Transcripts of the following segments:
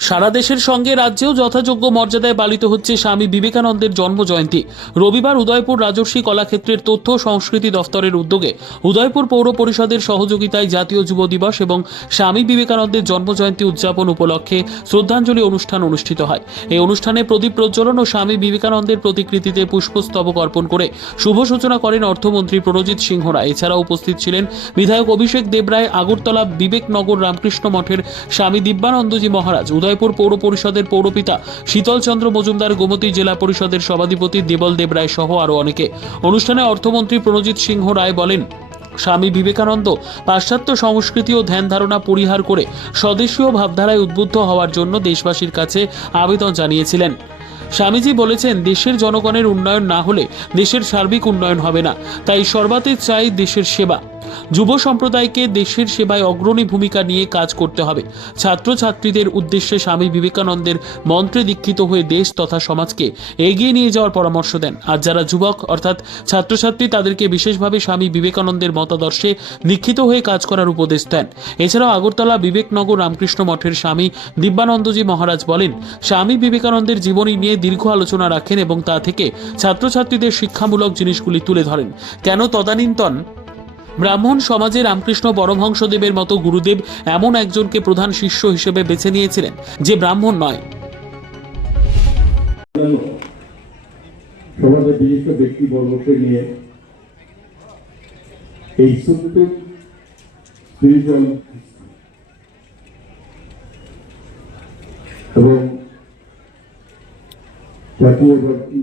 সারা দেশের সঙ্গে রাজ্যেও যথাযোগ্য মর্যাদায় পালিত হচ্ছে স্বামী বিবেকানন্দের জন্মজয়ন্তী। রবিবার উদয়পুর রাজর্ষি কলাক্ষেত্রের তথ্য সংস্কৃতি দফতরের উদ্যোগে উদয়পুর পৌর পরিষদের সহযোগিতায় জাতীয় যুব দিবস এবং স্বামী বিবেকানন্দের জন্মজয়ন্তী উদযাপন উপলক্ষে শ্রদ্ধাঞ্জলি অনুষ্ঠান অনুষ্ঠিত হয়। এই অনুষ্ঠানে প্রদীপ প্রজ্বলন ও স্বামী বিবেকানন্দের প্রতিকৃতিতে পুষ্পস্তবক অর্পণ করে শুভ সূচনা করেন অর্থমন্ত্রী প্রণজিৎ সিংহ রায়। এছাড়াও উপস্থিত ছিলেন বিধায়ক অভিষেক দেবরায়, আগরতলা বিবেকনগর রামকৃষ্ণ মঠের স্বামী দিব্যানন্দজি মহারাজ। উদয়পুর পৌর পরিষদের পৌরপিতা শীতলচন্দ্র মজুমদার গোমতী জেলা পরিষদের সভাধিপতি দেবল দেব রায় সহ আরও অনেকে। অনুষ্ঠানে অর্থমন্ত্রী প্রণজিৎ সিংহ রায় বলেন, স্বামী বিবেকানন্দ পাশ্চাত্য সংস্কৃতি ও ধ্যান ধারণা পরিহার করে স্বদেশীয় ভাবধারায় উদ্বুদ্ধ হওয়ার জন্য দেশবাসীর কাছে আবেদন জানিয়েছিলেন। স্বামীজি বলেছেন, দেশের জনগণের উন্নয়ন না হলে দেশের সার্বিক উন্নয়ন হবে না। তাই সর্বাতে চাই দেশের সেবা। যুব সম্প্রদায়কে দেশের সেবায় অগ্রণী ভূমিকা নিয়ে কাজ করতে হবে। ছাত্রছাত্রীদের উদ্দেশ্যে স্বামী বিবেকানন্দের মন্ত্রে দীক্ষিত হয়ে দেশ তথা সমাজকে এগিয়ে নিয়ে যাওয়ার পরামর্শ দেন। আর যারা যুবক, অর্থাৎ ছাত্রছাত্রী, তাদেরকে বিশেষভাবে স্বামী বিবেকানন্দের মতাদর্শে দীক্ষিত হয়ে কাজ করার উপদেশ দেন। এছাড়াও আগরতলা বিবেকনগর রামকৃষ্ণ মঠের স্বামী দিব্যানন্দজি মহারাজ বলেন, স্বামী বিবেকানন্দের জীবনী নিয়ে দীর্ঘ আলোচনা রাখেন এবং তা থেকে ছাত্রছাত্রীদের শিক্ষামূলক জিনিসগুলি তুলে ধরেন। কেন তদানীন্তন ব্রাহ্মণ সমাজে রামকৃষ্ণ পরমহংসদেবের মতো গুরুদেব এমন একজনকে প্রধান শিষ্য হিসেবে বেছে নিয়েছিলেন, যে ব্রাহ্মণ নয়। এবং জাতীয়বাদী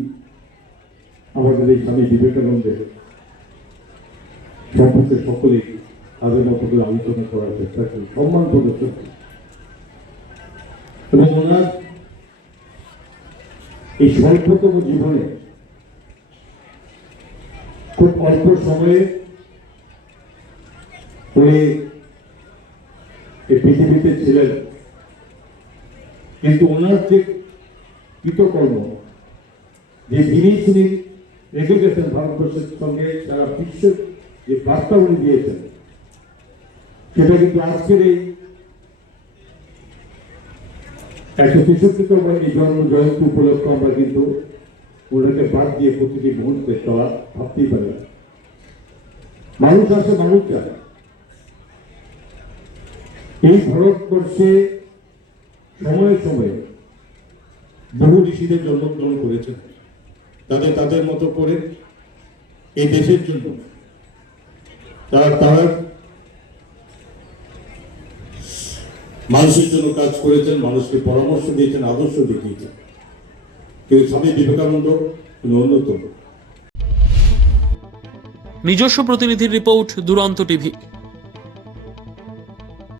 আমাদের এই স্বামী বিবেকানন্দের সম্পর্কে সকলে তাদের মতো করে আলোচনা করার চেষ্টা করি সম্মান প্রদর্শন। এবং ওনার এই স্বল্পতম জীবনে খুব অল্প সময়ে উনি এই পৃথিবীতে ছিলেন কিন্তু ওনার যে কৃতকর্ম, যে জিনিস উনি এডুকেশন ভারতবর্ষের সঙ্গে সারা বিশ্বের যে বার্তা উনি দিয়েছেন। সেটা কিন্তু আজকের এই একশো তেষট্টিতম এই জন্ম জয়ন্তী উপলক্ষে আমরা কিন্তু ওনাকে বাদ দিয়ে প্রতিটি মুহূর্তে চলা ভাবতেই পারি মানুষ আসে, মানুষ যায়। এই ভারতবর্ষে সময়ে সময়ে বহু ঋষিদের জন্মগ্রহণ করেছেন। তাদের তাদের মতো করে এই দেশের জন্য মানুষের জন্য কাজ করেছেন, মানুষকে পরামর্শ দিয়েছেন, আদর্শ দেখিয়েছেন। কিন্তু স্বামী বিবেকানন্দ অন্যতম। নিজস্ব প্রতিনিধির রিপোর্ট, দুরন্ত টিভি।